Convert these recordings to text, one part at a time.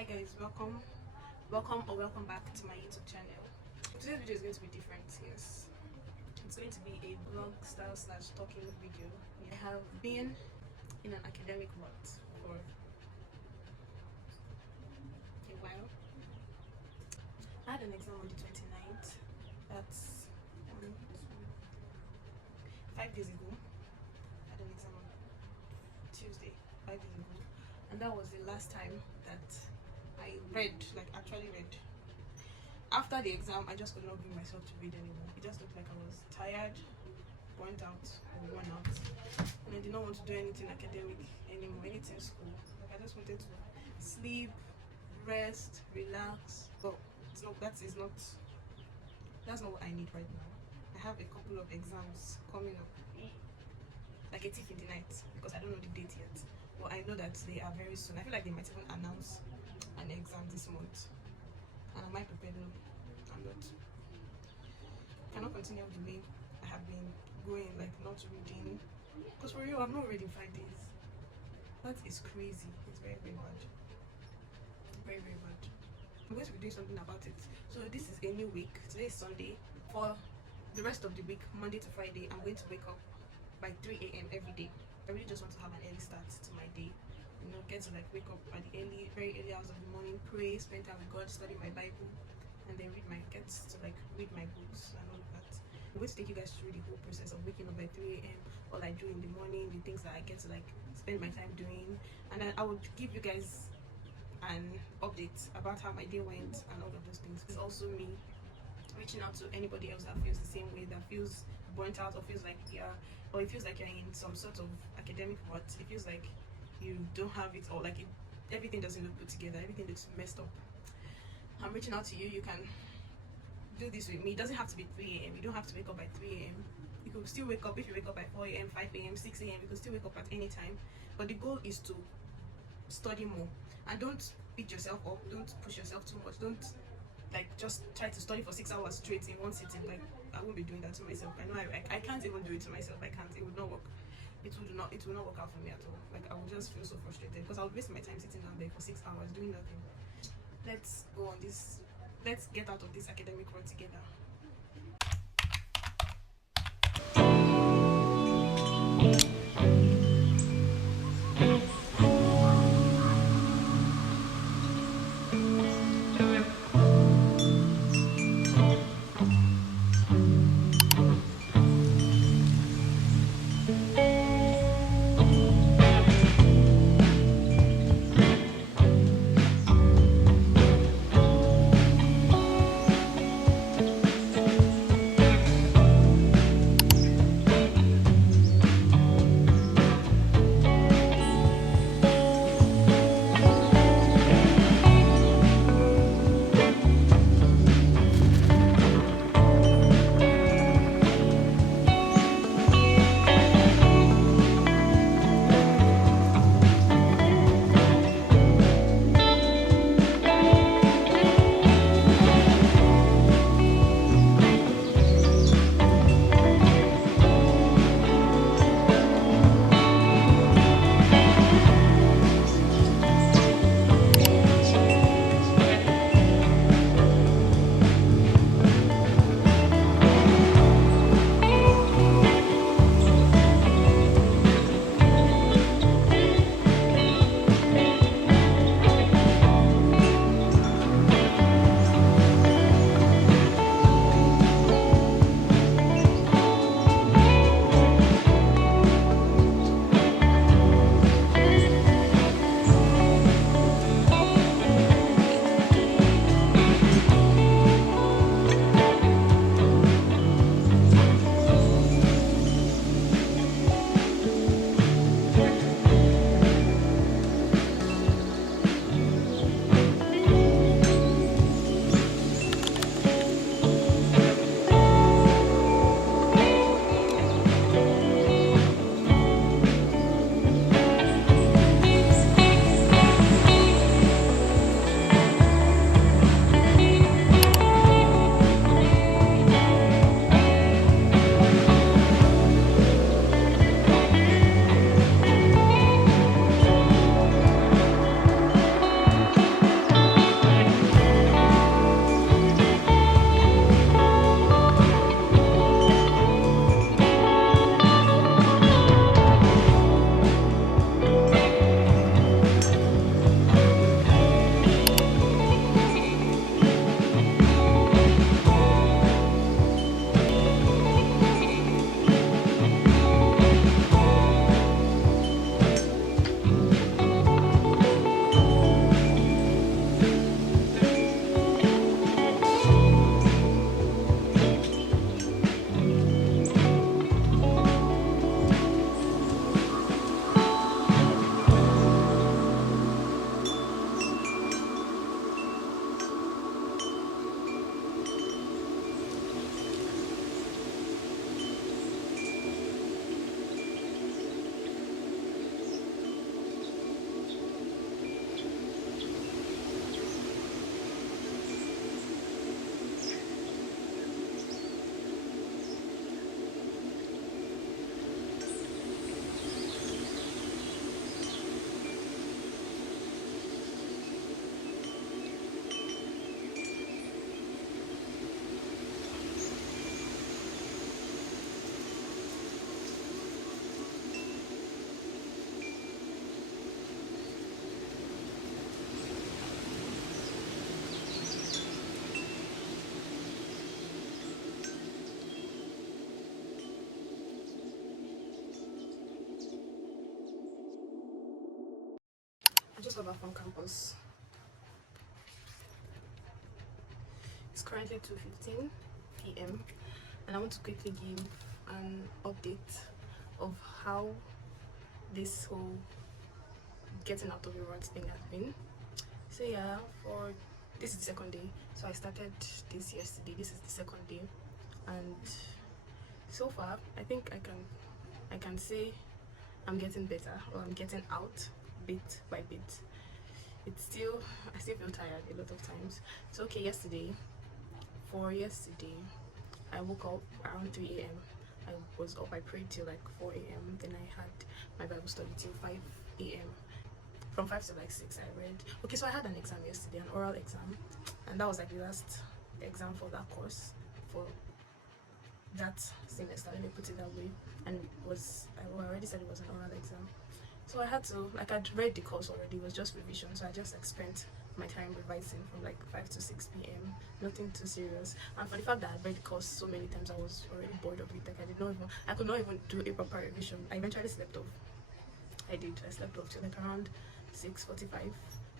Hi guys, welcome back to my YouTube channel. Today's video is going to be different. Yes, it's going to be a vlog style / talking video. I have been in an academic rut for a while. I had an exam on the 29th. That's 5 days ago. I had an exam on Tuesday, 5 days ago, and that was the last time that I read, actually read. After the exam, I just could not bring myself to read anymore. It just looked like I was tired, burnt out, or worn out, and I did not want to do anything academic anymore, anything school. I just wanted to sleep, rest, relax. But that's not what I need right now. I have a couple of exams coming up, like a thief in the night, because I don't know the date yet. But I know that they are very soon. I feel like they might even announce an exam this month, and am I prepared? No, I'm not. I cannot continue the way I have been going, like not reading, because for real, I've not read in 5 days. That is crazy. It's very, very bad. Very, very bad. I'm going to be doing something about it. So this is a new week. Today is Sunday. For the rest of the week, Monday to Friday, I'm going to wake up by 3 a.m. every day. I really just want to have an early start to my day. Get to wake up at the very early hours of the morning, pray, spend time with God, study my Bible, and then read my books and all of that. I'm going to take you guys through the whole process of waking up by 3 a.m. What I do in the morning, the things that I get to spend my time doing, and then I will give you guys an update about how my day went and all of those things. It's also me reaching out to anybody else that feels the same way, that feels burnt out, or feels like it feels like you're in some sort of academic rut. It feels like you don't have it all, everything doesn't look put together, everything looks messed up. I'm reaching out to you. You can do this with me. It doesn't have to be 3 a.m. You don't have to wake up by 3 a.m. You could still wake up. If you wake up by 4 a.m., 5 a.m., 6 a.m., you could still wake up at any time. But the goal is to study more, and don't beat yourself up, don't push yourself too much, don't just try to study for 6 hours straight in one sitting. I won't be doing that to myself. I know I can't even do it to myself. I can't. It would not work. It will not work out for me at all. I will just feel so frustrated because I'll waste my time sitting down there for 6 hours doing nothing. Let's get out of this academic rut together. just got back from campus. It's currently 2:15 p.m. and I want to quickly give an update of how this whole getting out of the rut thing has been. So yeah, for this is the second day. So I started this yesterday. This is the second day, and so far I think I can say I'm getting better, or I'm getting out bit by bit. I still feel tired a lot of times. So okay, yesterday I woke up around 3 a.m. I was up, I prayed till like 4 a.m. Then I had my Bible study till 5 a.m. From 5 to like 6 I read. Okay, so I had an exam yesterday, an oral exam, and that was like the last exam for that course, for that semester, let me put it that way. And I already said it was an oral exam. So I had to, like, I'd read the course already, it was just revision, so I just like spent my time revising from like 5 to 6 p.m. Nothing too serious. And for the fact that I read the course so many times, I was already bored of it. Like I could not even do a proper revision. I eventually slept off. I slept off till like around 6:45,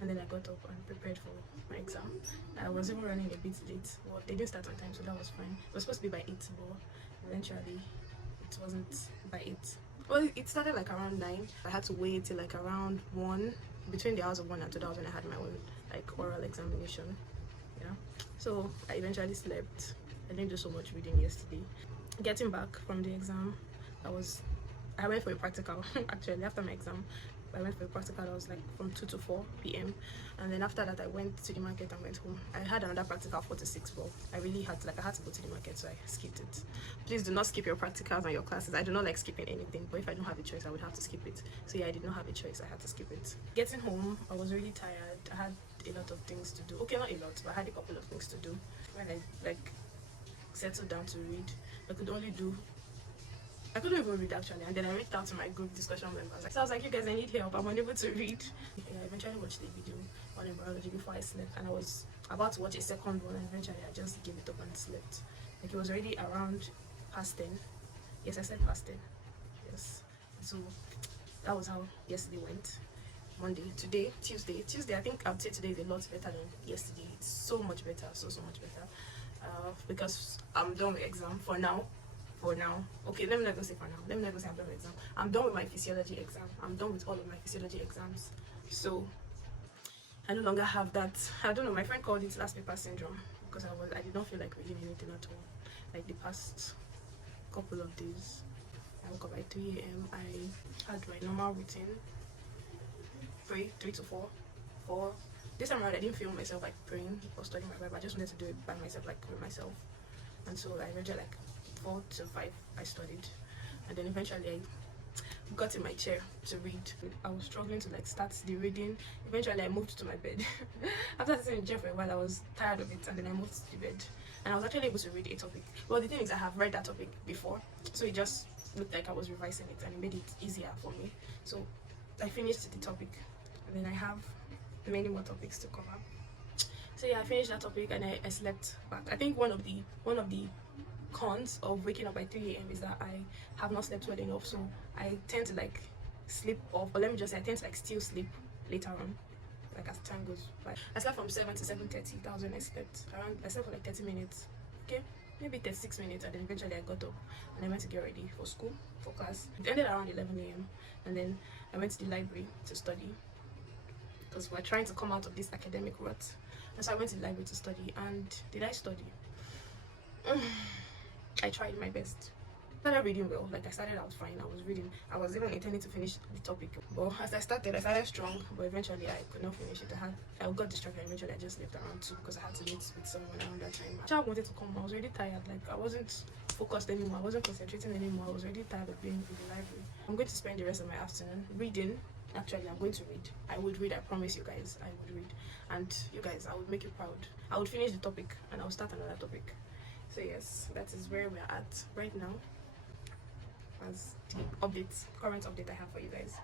and then I got up and prepared for my exam. I was even running a bit late. Well, they didn't start on time, so that was fine. It was supposed to be by 8, but eventually it wasn't by 8. Well, it started like around 9. I had to wait till like around 1, between the hours of 1 and 2. That was when I had my own like oral examination. Yeah, so I eventually slept. I didn't do so much reading yesterday. Getting back from the exam, I went for a practical. Actually, after my exam I went for a practical. That was like from 2 to 4 p.m. and then after that I went to the market and went home. I had another practical 4 to 6, but I had to go to the market, so I skipped it. Please do not skip your practicals and your classes. I do not like skipping anything, but if I don't have a choice I would have to skip it. So yeah, I did not have a choice, I had to skip it. Getting home, I was really tired. I had a lot of things to do. Okay, not a lot, but I had a couple of things to do. When I like settled down to read, I couldn't even read actually, and then I reached out to my group discussion members. So I was like, you guys, I need help, I'm unable to read. I eventually watched a video on embryology before I slept, and I was about to watch a second one, and eventually I just gave it up and slept. Like, it was already around past 10. Yes, I said past 10. Yes. So that was how yesterday went. Monday, today, Tuesday, I think I would say today is a lot better than yesterday. It's so much better, so much better, because I'm done with exam for now. Okay, let me not go say for now. Let me not go say I'm done with exam. I'm done with my physiology exam. I'm done with all of my physiology exams. So I no longer have that. I don't know, my friend called it last paper syndrome, because I did not feel like reading anything at all. Like the past couple of days, I woke up by 3 a.m. I had my normal routine. 3 to 4. This time around I didn't feel myself like praying or studying my Bible. I just wanted to do it by myself, like with myself. And so I read like 4 to 5 I studied, and then eventually I got in my chair to read. I was struggling to like start the reading. Eventually I moved to my bed. After sitting in the chair for a while, I was tired of it, and then I moved to the bed, and I was actually able to read a topic. Well, the thing is, I have read that topic before, so it just looked like I was revising it, and it made it easier for me. So I finished the topic, and then I have many more topics to cover. So yeah, I finished that topic and I slept back. I think one of the cons of waking up by 3 a.m. is that I have not slept well enough, so I tend to like sleep off, or let me just say I tend to like still sleep later on, like as time goes by. I slept from 7 to 7:30. That was when I slept. I slept for like 30 minutes, okay, maybe 36 minutes, and then eventually I got up and I went to get ready for school, for class. It ended around 11 a.m. and then I went to the library to study, because we're trying to come out of this academic rut. And so I went to the library to study. And did I study? I tried my best. I started reading well. Like, I started out fine. I was reading. I was even intending to finish the topic, but as I started strong, but eventually I could not finish it. I got distracted. Eventually I just left around 2 because I had to meet with someone around that time. I wanted to come. I was really tired. Like, I wasn't focused anymore. I wasn't concentrating anymore. I was really tired of being in the library. I'm going to spend the rest of my afternoon reading. Actually, I'm going to read. I would read. I promise you guys, I would read. And you guys, I would make you proud. I would finish the topic and I would start another topic. So yes, that is where we're at right now, as the current update I have for you guys.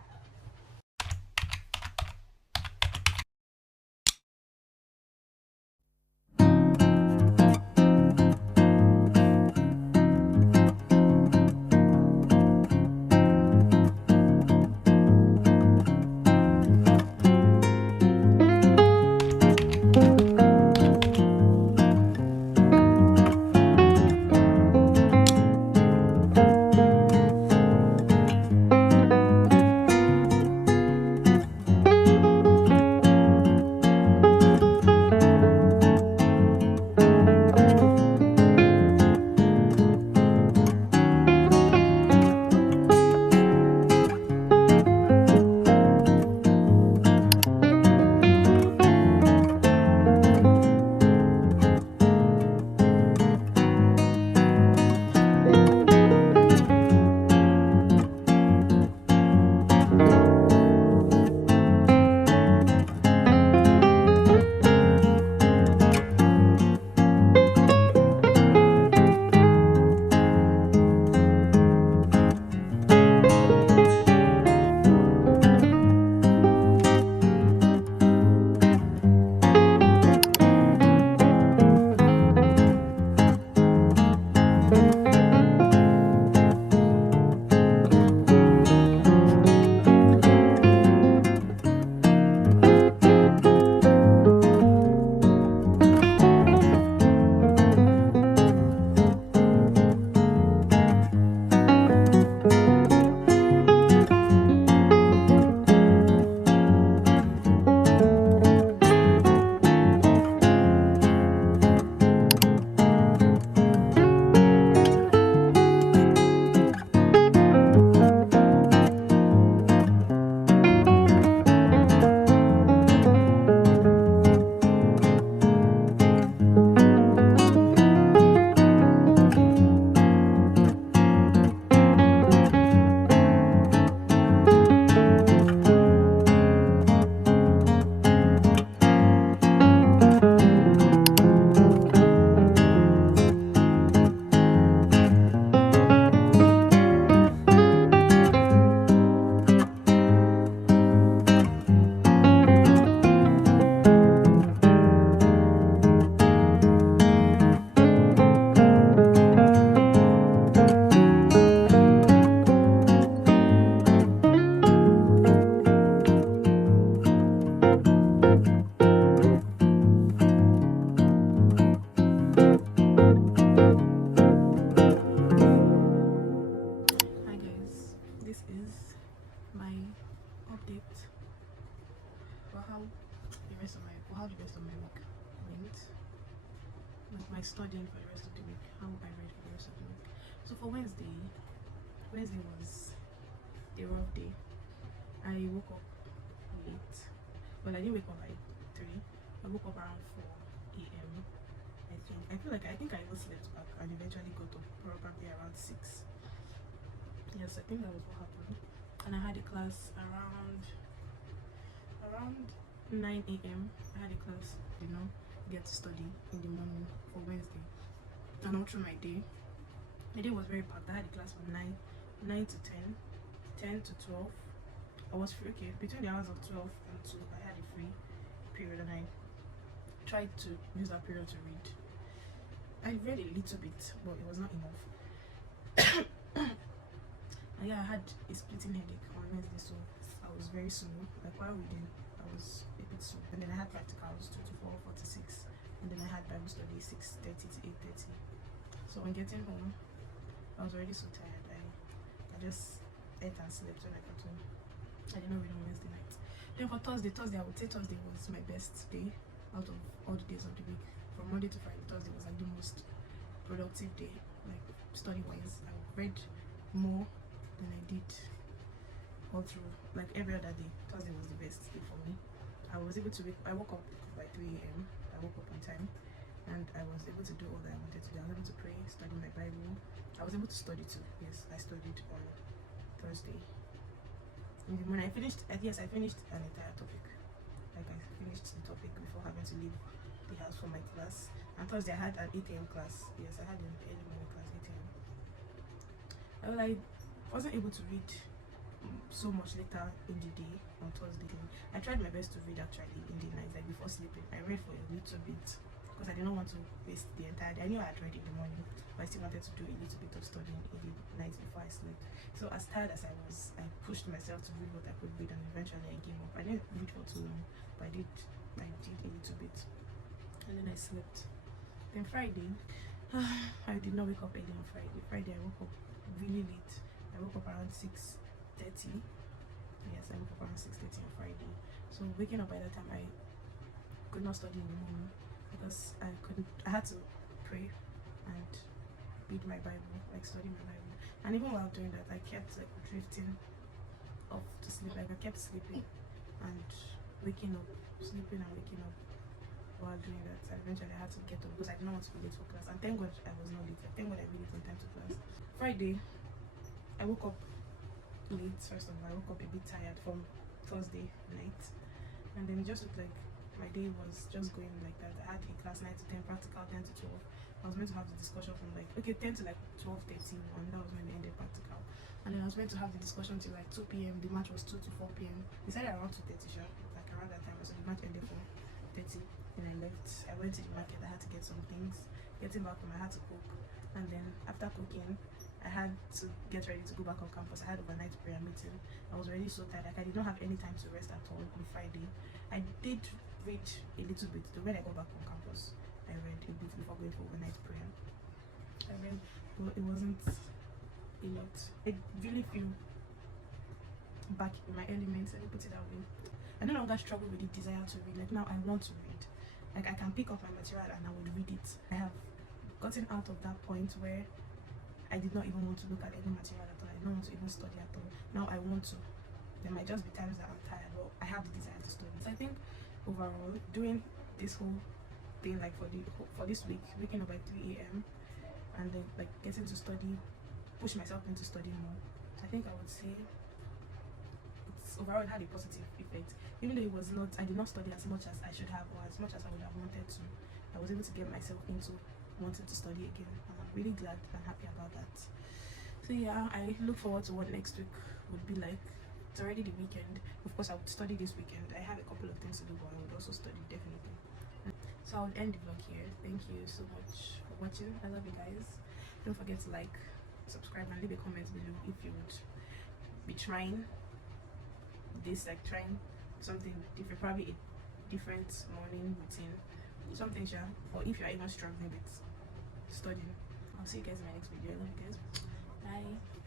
rest of my week went, like my studying for the rest of the week, how I read for the rest of the week. So for Wednesday was a rough day. I woke up late. Well, I didn't wake up by 3. I woke up around 4 a.m. I think I even slept back and eventually got up probably around 6. Yes, I think that was what happened. And I had a class around 9 a.m. I had a class, get to study in the morning for Wednesday. And all through my day was very packed. I had a class from 9 to 10, 10 to 12. I was free, okay, between the hours of 12 and 2, I had a free period, and I tried to use that period to read. I read a little bit, but it was not enough. And yeah, I had a splitting headache on Wednesday, so I was very sore. Like while reading, I was a bit sore. And then I had practicals 2 to 4, 4 to 6, and then I had Bible study 6:30 to 8:30. So on getting home, I was already so tired. I just ate and slept when I got home. I did not read on Wednesday night. Then for Thursday, I would say Thursday was my best day out of all the days of the week. From Monday to Friday, Thursday was like the most productive day, like study-wise. I read more than I did all through, like every other day. Thursday was the best day for me. I woke up by 3 a.m. I woke up on time, and I was able to do all that I wanted to do. I was able to pray, study my Bible. I was able to study too. Yes, I studied on Thursday. In the morning, I finished an entire topic. Like I finished the topic before having to leave the house for my class. And Thursday I had an 8 a.m. class. Yes, I had an early morning class, 8 a.m. I wasn't able to read so much later in the day on Thursday. I tried my best to read actually in the night, like before sleeping. I read for a little bit because I did not want to waste the entire day. I knew I had read in the morning, but I still wanted to do a little bit of studying in the night before I slept. So as tired as I was, I pushed myself to read what I could read, and eventually I gave up. I didn't read for too long, but I did a little bit, and then I slept. Then Friday, I did not wake up early on Friday. Friday I woke up really late. I woke up around 6:30. Yes, I woke up around 6:30 on Friday. So waking up by that time, I could not study in the morning because I had to pray and read my Bible, like study my Bible. And even while doing that, I kept like drifting off to sleep. Like I kept sleeping and waking up, sleeping and waking up while doing that. And eventually I had to get up because I did not want to be late for class. And thank God I was not late. Thank God I made it on time to class. Friday, I woke up late. First of all, I woke up a bit tired from Thursday night, and then it just looked like my day was just going like that. I had a class 9 to 10, practical 10 to 12. I was meant to have the discussion from like 10 to like 12:30, and that was when they ended practical. And then I was meant to have the discussion till like 2 p.m. The match was 2 to 4 p.m. We started around 2:30, like around that time. So the match ended 4:30. Then I left. I went to the market. I had to get some things. Getting back home, I had to cook, and then after cooking, I had to get ready to go back on campus. I had overnight prayer meeting. I was already so tired. Like I did not have any time to rest at all on Friday. I did read a little bit. So when I got back on campus, I read a bit before going for overnight prayer. I read, but it wasn't a lot. I really feel back in my elements. Let me put it that way. I no longer struggle with the desire to read. Like now, I want to read. Like I can pick up my material and I would read it. I have gotten out of that point where I did not even want to look at any material at all. I did not want to even study at all. Now I want to. There might just be times that I'm tired, but I have the desire to study. So I think overall, doing this whole thing, like for this week, waking up by 3 a.m. and then like getting to study, push myself into studying more, I think I would say it's overall had a positive effect. Even though I did not study as much as I should have, or as much as I would have wanted to, I was able to get myself into wanting to study again, and I'm really glad and happy about that. So yeah, I look forward to what next week would be like. It's already the weekend. Of course, I would study this weekend. I have a couple of things to do, but I would also study definitely. So I would end the vlog here. Thank you so much for watching. I love you guys. Don't forget to like, subscribe, and leave a comment below if you would be trying this, like trying something different, probably a different morning routine, something sure, or if you're even struggling with studying. I'll see you guys in my next video. I love you guys. Bye.